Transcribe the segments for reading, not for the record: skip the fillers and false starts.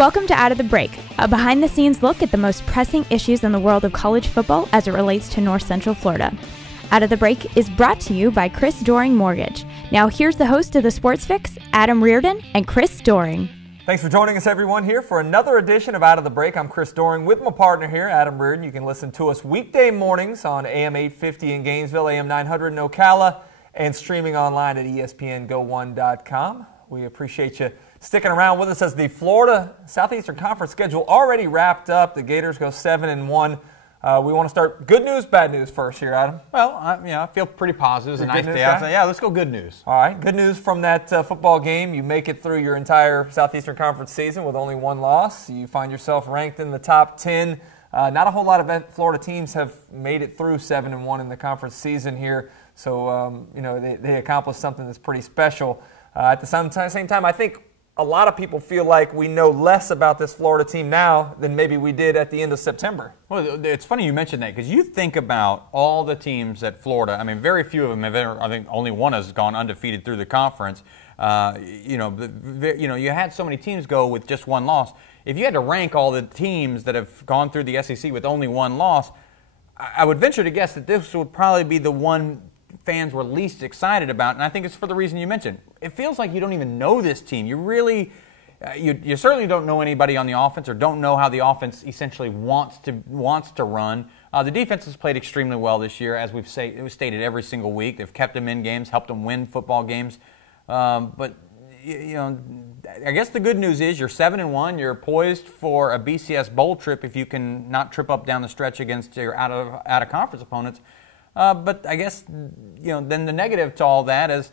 Welcome to Out of the Break, a behind-the-scenes look at the most pressing issues in the world of college football as it relates to North Central Florida. Out of the Break is brought to you by Chris Doering Mortgage. Now here's the host of the Sports Fix, Adam Reardon and Chris Doering. Thanks for joining us, everyone, here for another edition of Out of the Break. I'm Chris Doering with my partner here, Adam Reardon. You can listen to us weekday mornings on AM 850 in Gainesville, AM 900 in Ocala, and streaming online at espngo1.com. We appreciate you sticking around with us as the Florida Southeastern Conference schedule already wrapped up. The Gators go 7-1. We want to start good news, bad news first here, Adam. Well, I feel pretty positive. It's a nice day outside. Yeah, let's go good news. All right, good news from that football game. You make it through your entire Southeastern Conference season with only one loss. You find yourself ranked in the top 10. Not a whole lot of Florida teams have made it through 7-1 in the conference season here. So, they accomplished something that's pretty special. At the same time, I think a lot of people feel like we know less about this Florida team now than maybe we did at the end of September. Well, it's funny you mentioned that because you think about all the teams at Florida. I mean, very few of them have ever, I think only one has gone undefeated through the conference. You had so many teams go with just one loss. If you had to rank all the teams that have gone through the SEC with only one loss, I would venture to guess that this would probably be the one fans were least excited about, and I think it's for the reason you mentioned. It feels like you don't even know this team. You really, you certainly don't know anybody on the offense, or don't know how the offense essentially wants to run. The defense has played extremely well this year, as we've stated every single week. They've kept them in games, helped them win football games. But I guess the good news is you're 7-1. You're poised for a BCS bowl trip if you can not trip up down the stretch against your out of conference opponents. But I guess then the negative to all that is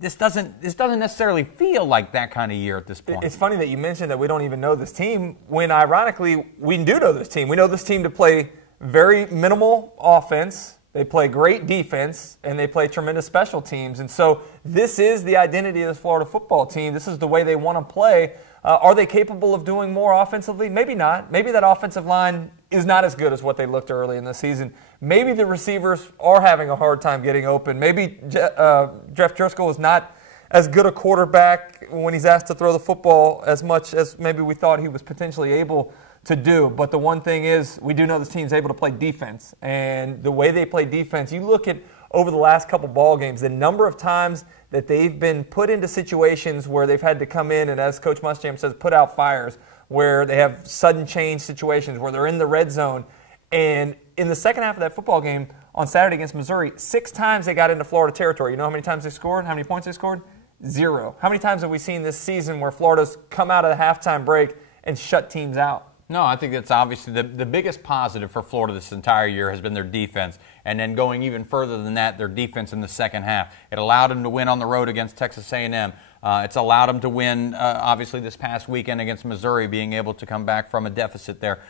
this doesn't necessarily feel like that kind of year at this point. It's funny that you mentioned that we don't even know this team when ironically we do know this team. We know this team to play very minimal offense. They play great defense, and they play tremendous special teams. And so this is the identity of this Florida football team. This is the way they want to play. Are they capable of doing more offensively? Maybe not. Maybe that offensive line is not as good as what they looked early in the season. Maybe the receivers are having a hard time getting open. Maybe Jeff Driscoll is not as good a quarterback when he's asked to throw the football as much as maybe we thought he was potentially able to do. But the one thing is, we do know this team's able to play defense. And the way they play defense, you look at over the last couple ball games, the number of times that they've been put into situations where they've had to come in and, as Coach Muschamp says, put out fires, where they have sudden change situations, where they're in the red zone. And in the second half of that football game on Saturday against Missouri, 6 times they got into Florida territory. You know how many times they scored? How many points they scored? 0. How many times have we seen this season where Florida's come out of the halftime break and shut teams out? No, I think that's obviously the biggest positive for Florida this entire year has been their defense. And then going even further than that, their defense in the second half. It allowed them to win on the road against Texas A&M. It's allowed them to win, obviously, this past weekend against Missouri, being able to come back from a deficit there.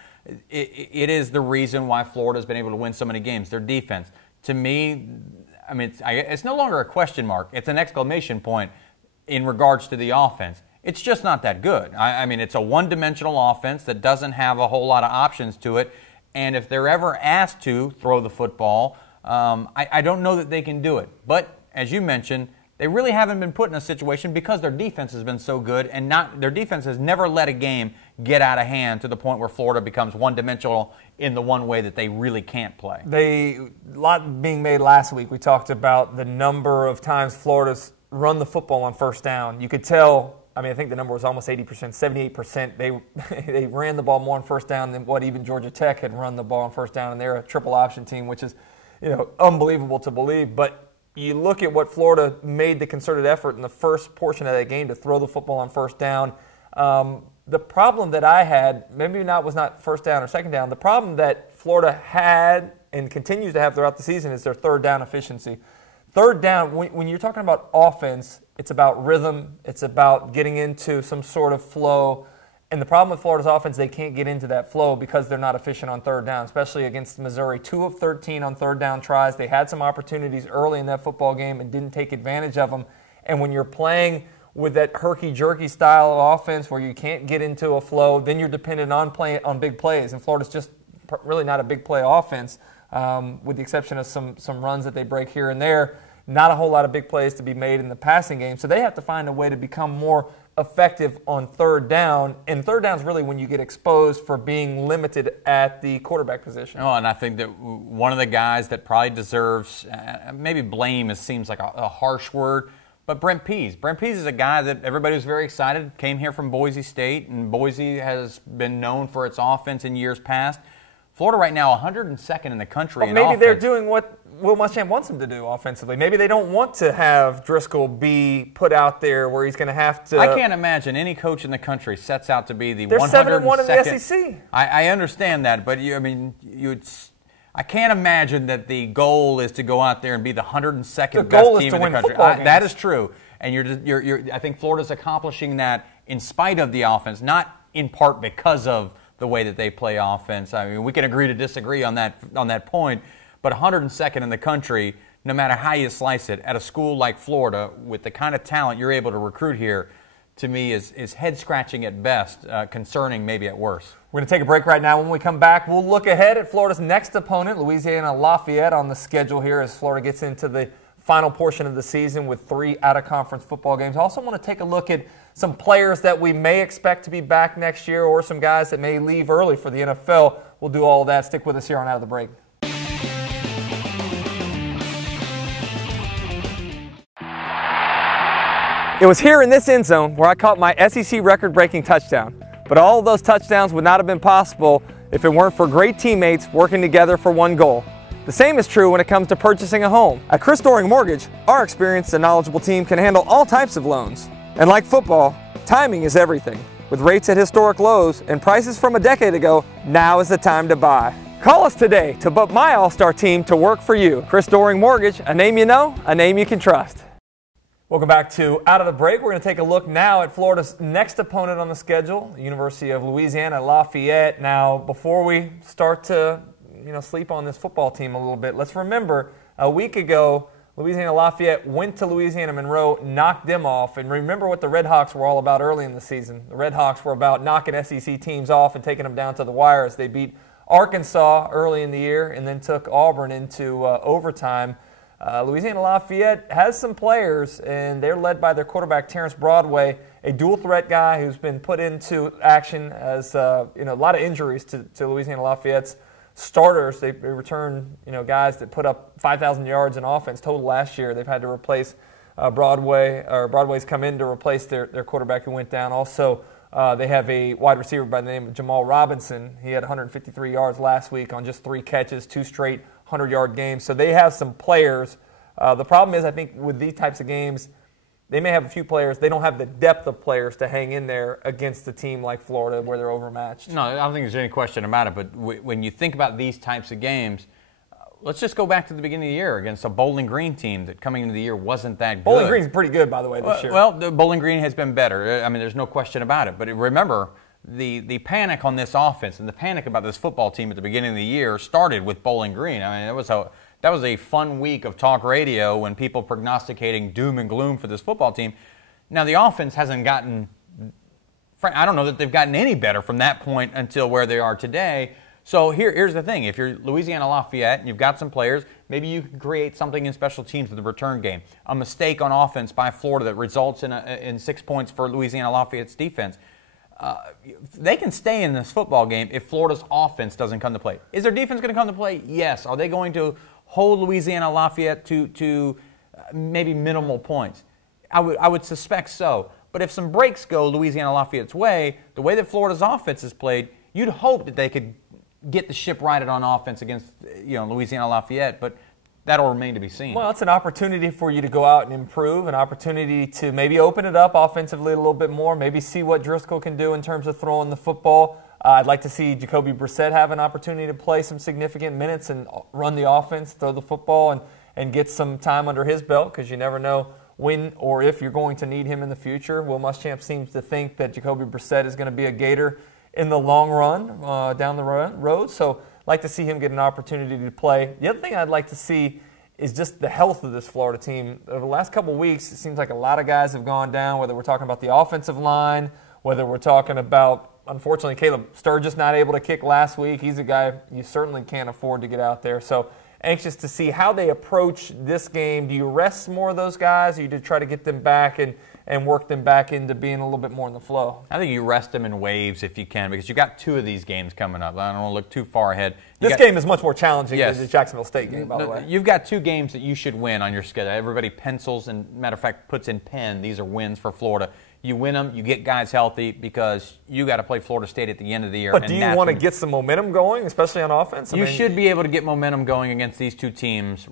It is the reason why Florida's been able to win so many games, their defense. To me, I mean, it's no longer a question mark. It's an exclamation point in regards to the offense. It's just not that good. I mean, it's a one-dimensional offense that doesn't have a whole lot of options to it. And if they're ever asked to throw the football, I don't know that they can do it. But as you mentioned, they really haven't been put in a situation because their defense has been so good, and their defense has never let a game get out of hand to the point where Florida becomes one-dimensional in the one way that they really can't play. A lot being made last week. We talked about the number of times Florida's run the football on first down. You could tell. I mean, I think the number was almost 80%, 78%. They ran the ball more on first down than what even Georgia Tech had run the ball on first down, and they're a triple option team, which is, unbelievable to believe. But you look at what Florida made the concerted effort in the first portion of that game to throw the football on first down. The problem that I had, maybe was not first down or second down. The problem that Florida had and continues to have throughout the season is their third down efficiency. Third down, when you're talking about offense, it's about rhythm. It's about getting into some sort of flow. And the problem with Florida's offense, they can't get into that flow because they're not efficient on third down, especially against Missouri. 2 of 13 on third down tries. They had some opportunities early in that football game and didn't take advantage of them. And when you're playing with that herky-jerky style of offense where you can't get into a flow, then you're dependent on playing on big plays. And Florida's just really not a big play offense, with the exception of some runs that they break here and there. Not a whole lot of big plays to be made in the passing game. So they have to find a way to become more effective on third down, and third down is really when you get exposed for being limited at the quarterback position. Oh, and I think that one of the guys that probably deserves, maybe blame seems like a harsh word, but Brent Pease. Brent Pease is a guy that everybody was very excited, came here from Boise State, and Boise has been known for its offense in years past. Florida right now 102nd in the country in offense. Maybe they're doing what Will Muschamp wants them to do offensively. Maybe they don't want to have Driscoll be put out there where he's going to have to. I can't imagine any coach in the country sets out to be the 102nd. They're 7-1 in the SEC. I understand that, but I can't imagine that the goal is to go out there and be the 102nd best team in the country. That is true, and I think Florida's accomplishing that in spite of the offense, not in part because of the way that they play offense. I mean, we can agree to disagree on that point, but 102nd in the country, no matter how you slice it, at a school like Florida with the kind of talent you're able to recruit here, to me is head-scratching at best, concerning maybe at worst. We're going to take a break right now. When we come back, we'll look ahead at Florida's next opponent, Louisiana Lafayette, on the schedule here as Florida gets into the final portion of the season with 3 out-of-conference football games. I also want to take a look at some players that we may expect to be back next year or some guys that may leave early for the NFL. We'll do all of that. Stick with us here on Out of the Break. It was here in this end zone where I caught my SEC record-breaking touchdown. But all of those touchdowns would not have been possible if it weren't for great teammates working together for one goal. The same is true when it comes to purchasing a home. At Chris Doering Mortgage, our experienced and knowledgeable team can handle all types of loans. And like football, timing is everything. With rates at historic lows and prices from a decade ago, now is the time to buy. Call us today to put my all-star team to work for you. Chris Doering Mortgage, a name you know, a name you can trust. Welcome back to Out of the Break. We're going to take a look now at Florida's next opponent on the schedule, the University of Louisiana Lafayette. Now, before we start to sleep on this football team a little bit, let's remember a week ago, Louisiana Lafayette went to Louisiana Monroe, knocked them off, and remember what the Red Hawks were all about early in the season. The Red Hawks were about knocking SEC teams off and taking them down to the wire as they beat Arkansas early in the year and then took Auburn into overtime. Louisiana Lafayette has some players, and they're led by their quarterback, Terrence Broadway, a dual-threat guy who's been put into action as a lot of injuries to Louisiana Lafayette's starters. They return guys that put up 5,000 yards in offense total last year. They've had to replace Broadway's come in to replace their quarterback who went down. Also, they have a wide receiver by the name of Jamal Robinson. He had 153 yards last week on just 3 catches, 2 straight 100-yard games. So they have some players. The problem is, I think, with these types of games, they may have a few players. They don't have the depth of players to hang in there against a team like Florida where they're overmatched. No, I don't think there's any question about it. But when you think about these types of games, let's just go back to the beginning of the year against a Bowling Green team that coming into the year wasn't that good. Bowling Green's pretty good, by the way, this year. Well, the Bowling Green has been better. I mean, there's no question about it. But remember, the panic on this offense and the panic about this football team at the beginning of the year started with Bowling Green. I mean, that was a fun week of talk radio when people prognosticating doom and gloom for this football team. Now, the offense hasn't gotten – I don't know that they've gotten any better from that point until where they are today. So here's the thing. If you're Louisiana Lafayette and you've got some players, maybe you can create something in special teams with the return game. A mistake on offense by Florida that results in 6 points for Louisiana Lafayette's defense. They can stay in this football game if Florida's offense doesn't come to play. Is their defense going to come to play? Yes. Are they going to hold Louisiana Lafayette to maybe minimal points? I would suspect so. But if some breaks go Louisiana Lafayette's way, the way that Florida's offense is played, you'd hope that they could get the ship righted on offense against Louisiana Lafayette. But that'll remain to be seen. Well, it's an opportunity for you to go out and improve, an opportunity to maybe open it up offensively a little bit more, maybe see what Driscoll can do in terms of throwing the football. I'd like to see Jacoby Brissett have an opportunity to play some significant minutes and run the offense, throw the football, and get some time under his belt, because you never know when or if you're going to need him in the future. Will Muschamp seems to think that Jacoby Brissett is going to be a Gator in the long run down the road. So I'd like to see him get an opportunity to play. The other thing I'd like to see is just the health of this Florida team. Over the last couple of weeks, it seems like a lot of guys have gone down, whether we're talking about the offensive line, whether we're talking about, unfortunately, Caleb Sturgis not able to kick last week. He's a guy you certainly can't afford to get out there. So anxious to see how they approach this game. Do you rest more of those guys, or you try to get them back and and work them back into being a little bit more in the flow. I think you rest them in waves if you can, because you got 2 of these games coming up. I don't want to look too far ahead. This game is much more challenging than the Jacksonville State game, by the way. You've got 2 games that you should win on your schedule. Everybody pencils and, matter of fact, puts in pen. These are wins for Florida. You win them, you get guys healthy, because you got to play Florida State at the end of the year. But do you want to get some momentum going, especially on offense? You should be able to get momentum going against these 2 teams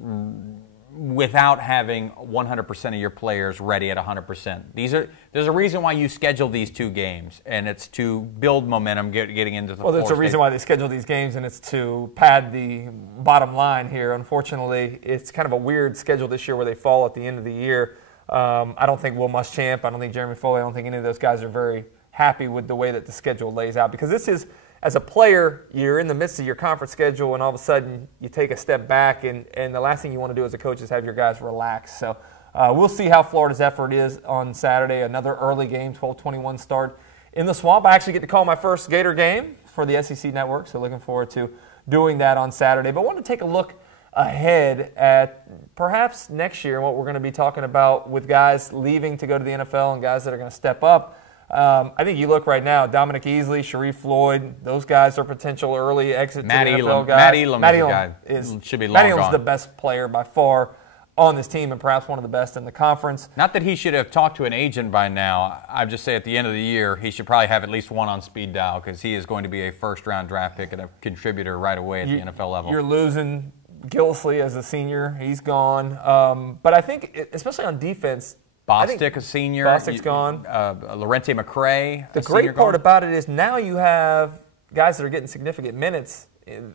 without having 100% of your players ready at 100%. There's a reason why you schedule these 2 games, and it's to build momentum getting into the Well, there's a reason why they schedule these games, and it's to pad the bottom line here. Unfortunately, it's kind of a weird schedule this year where they fall at the end of the year. I don't think Will Muschamp, I don't think Jeremy Foley, I don't think any of those guys are very happy with the way that the schedule lays out, because this is, as a player, you're in the midst of your conference schedule, and all of a sudden you take a step back, and the last thing you want to do as a coach is have your guys relax. So we'll see how Florida's effort is on Saturday. Another early game, 12:21 start in the Swamp. I actually get to call my first Gator game for the SEC Network, so looking forward to doing that on Saturday. But I want to take a look ahead at perhaps next year and what we're going to be talking about with guys leaving to go to the NFL and guys that are going to step up. I think you look right now, Dominic Easley, Sharif Floyd, those guys are potential early exit to the NFL guys. Matt Elam should be long gone. Matt Elam's the best player by far on this team and perhaps one of the best in the conference. Not that he should have talked to an agent by now. I'd just say at the end of the year, he should probably have at least one on speed dial, because he is going to be a first-round draft pick and a contributor right away at the NFL level. You're losing Gillisley as a senior. He's gone. But I think, especially on defense, Bostic, a senior. Bostic's gone. Lorente McCray. The great part about it is now you have guys that are getting significant minutes.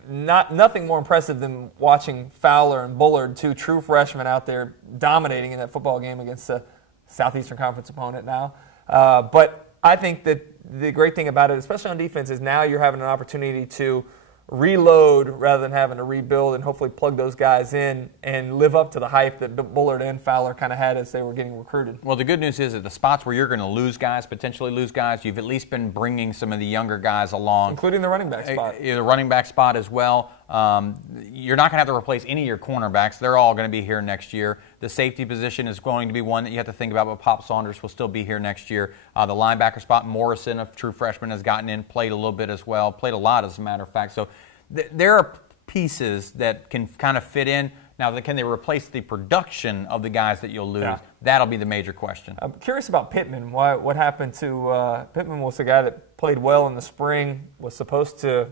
Nothing more impressive than watching Fowler and Bullard, 2 true freshmen out there dominating in that football game against a Southeastern Conference opponent now. But I think that the great thing about it, especially on defense, is now you're having an opportunity to reload rather than having to rebuild, and hopefully plug those guys in and live up to the hype that Bullard and Fowler kind of had as they were getting recruited. Well, the good news is that the spots where you're going to lose guys, potentially lose guys, you've at least been bringing some of the younger guys along. Including the running back spot. The running back spot as well. You're not going to have to replace any of your cornerbacks. They're all going to be here next year. The safety position is going to be one that you have to think about, but Pop Saunders will still be here next year. The linebacker spot, Morrison, a true freshman, has gotten in, played a little bit as well, played a lot as a matter of fact. So there are pieces that can kind of fit in. Now, can they replace the production of the guys that you'll lose? Yeah. That'll be the major question. I'm curious about Pittman. What happened to Pittman? Was a guy that played well in the spring, was supposed to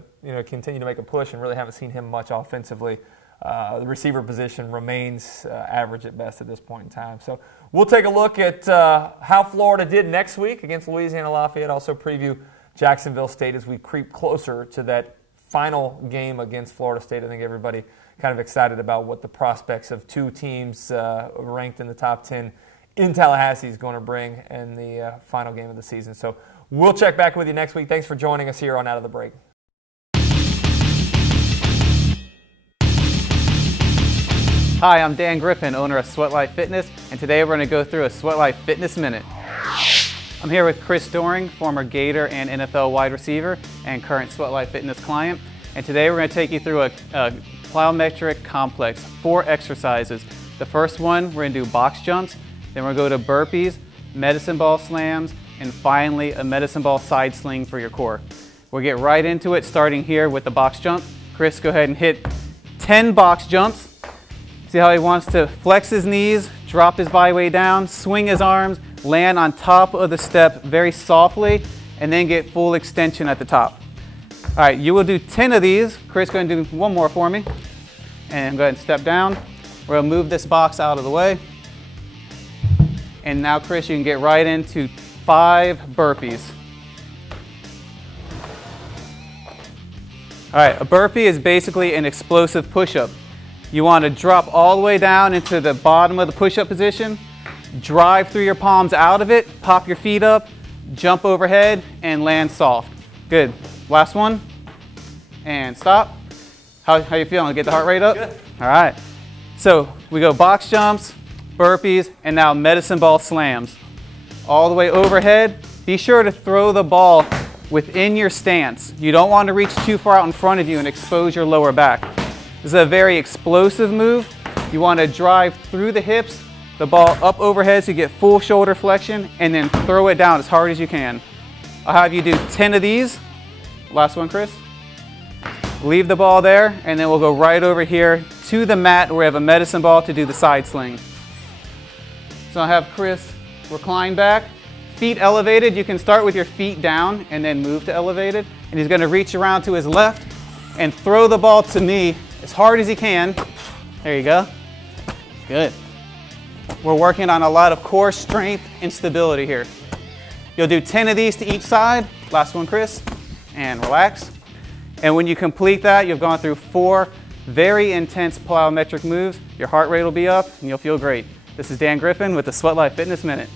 continue to make a push, and really haven't seen him much offensively. The receiver position remains average at best at this point in time. So we'll take a look at how Florida did next week against Louisiana Lafayette. Also preview Jacksonville State as we creep closer to that final game against Florida State. I think everybody kind of excited about what the prospects of 2 teams ranked in the top 10 in Tallahassee is going to bring in the final game of the season. So we'll check back with you next week. Thanks for joining us here on Out of the Break. Hi, I'm Dan Griffin, owner of Sweat Life Fitness, and today we're going to go through a Sweat Life Fitness Minute. I'm here with Chris Doering, former Gator and NFL wide receiver and current Sweat Life Fitness client. And today we're going to take you through a plyometric complex, 4 exercises. The first one, we're going to do box jumps. Then we're going to go to burpees, medicine ball slams, and finally a medicine ball side sling for your core. We'll get right into it, starting here with the box jump. Chris, go ahead and hit 10 box jumps. See how he wants to flex his knees, drop his body weight down, swing his arms, land on top of the step very softly, and then get full extension at the top. All right, you will do 10 of these. Chris, go ahead and do one more for me. And go ahead and step down. We're gonna move this box out of the way. And now, Chris, you can get right into 5 burpees. All right, a burpee is basically an explosive push-up. You want to drop all the way down into the bottom of the push-up position, drive through your palms out of it, pop your feet up, jump overhead, and land soft. Good. Last one. And stop. How you feeling? Get the heart rate up? Good. All right. So we go box jumps, burpees, and now medicine ball slams. All the way overhead. Be sure to throw the ball within your stance. You don't want to reach too far out in front of you and expose your lower back. This is a very explosive move. You want to drive through the hips, the ball up overhead so you get full shoulder flexion, and then throw it down as hard as you can. I'll have you do 10 of these. Last one, Chris. Leave the ball there, and then we'll go right over here to the mat where we have a medicine ball to do the side sling. So I'll have Chris recline back, feet elevated. You can start with your feet down and then move to elevated. And he's going to reach around to his left and throw the ball to me as hard as he can. There you go. Good. We're working on a lot of core strength and stability here. You'll do 10 of these to each side. Last one, Chris. And relax. And when you complete that, you've gone through 4 very intense plyometric moves. Your heart rate will be up and you'll feel great. This is Dan Griffin with the Sweat Life Fitness Minute.